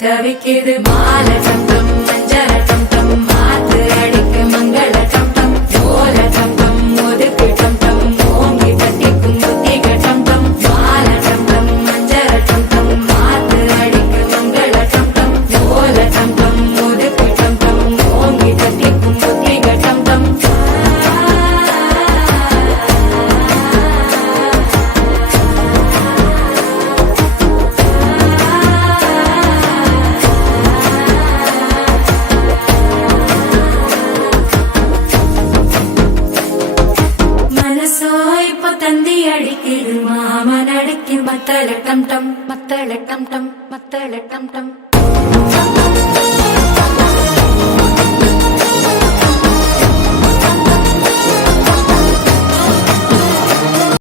தவிக்குது மால டம் டம் மஞ்சள டம் டம் மாத்து அடிக்கு மங்கள டம் டம் ஓல டம் டம் ஒதுக்கு டம் டம் ஓங்கி தட்டிக்கும் புத்திக டம் டம் மால டம் டம் மஞ்சள டம் டம் மாத்து அடிக்கு மங்கள டம் டம் ஓல டம் டம் ஒதுக்கு டம் டம் ஓங்கி தட்டிக்கும் புத்திக டம் டம் தந்தி அடிக்குது மாமன் அடிக்கு மத்தள டம் டம் மத்தள டம் டம் மத்தள டம் டம்